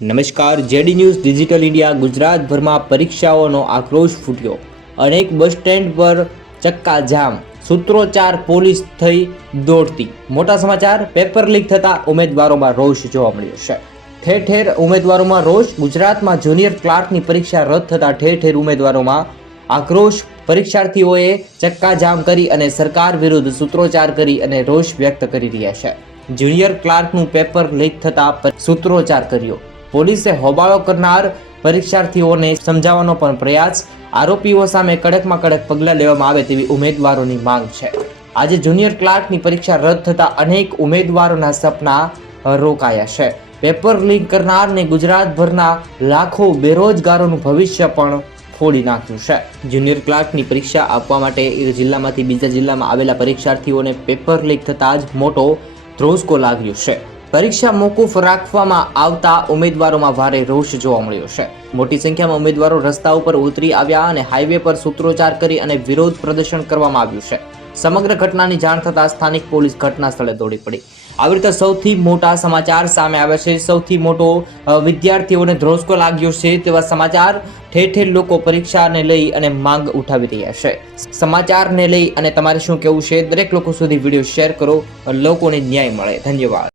નમસ્કાર, JD news digital India ગુજરાતભરમાં પરીક્ષાઓનો આક્રોશ ફૂટ્યો. અનેક બસ સ્ટેન્ડ પર ચક્કાજામ, સૂત્રોચ્ચાર, પોલીસ થઈ દોડતી. મોટા સમાચાર. પેપર લીક થતા ઉમેદવારોમાં રોષ જોવા મળ્યો છે. ઠેર ઠેર ઉમેદવારોમાં રોષ. ગુજરાતમાં જુનિયર ક્લાર્કની પરીક્ષા રદ થતા ઠેર ઠેર ઉમેદવારોમાં આક્રોશ. પરીક્ષાર્થીઓએ ચક્કાજામ કરી અને સરકાર વિરુદ્ધ સૂત્રોચ્ચાર કરી અને રોષ વ્યક્ત કરી રહ્યા છે. જુનિયર ક્લાર્કનું પેપર લીક થતા સૂત્રોચ્ચાર કર્યો. પોલીસે હોબાળો કરનાર પરીક્ષાર્થીઓને સમજાવવાનો પણ પ્રયાસ. આરોપીઓ સામે કડકમાં કડક પગલાં લેવામાં આવે તેવી ઉમેદવારોની માંગ છે. આજે જુનિયર ક્લાર્કની પરીક્ષા રદ થતા અનેક ઉમેદવારોના સપના રોકાયા છે. પેપર લીક કરનારને ગુજરાતભરના લાખો બેરોજગારોનું ભવિષ્ય પણ ફોડી નાખ્યું છે. જુનિયર ક્લાર્કની પરીક્ષા આપવા માટે એક જિલ્લામાંથી બીજા જિલ્લામાં આવેલા પરીક્ષાર્થીઓને પેપર લીક થતાં જ મોટો ધ્રોસકો લાગ્યો છે. પરીક્ષા મોકૂફ રાખવામાં આવતા ઉમેદવારોમાં ભારે રોષ જોવા મળ્યો છે. મોટી સંખ્યામાં ઉમેદવારો રસ્તા ઉપર ઉતરી આવ્યા અને હાઈવે પર સૂત્રોચ્ચાર કરી અને વિરોધ પ્રદર્શન કરવામાં આવ્યું છે. સમગ્ર ઘટનાની જાણ થતાં સ્થાનિક પોલીસ ઘટના સ્થળે દોડી પડી. આવી રીતે સૌથી મોટા સમાચાર સામે આવ્યા છે. સૌથી મોટો વિદ્યાર્થીઓને ધ્રોસકો લાગ્યો છે તેવા સમાચાર. ઠેર ઠેર લોકો પરીક્ષાને લઈ અને માંગ ઉઠાવી રહ્યા છે. સમાચારને લઈ અને તમારે શું કહેવું છે? દરેક લોકો સુધી વિડીયો શેર કરો, લોકોને ન્યાય મળે. ધન્યવાદ.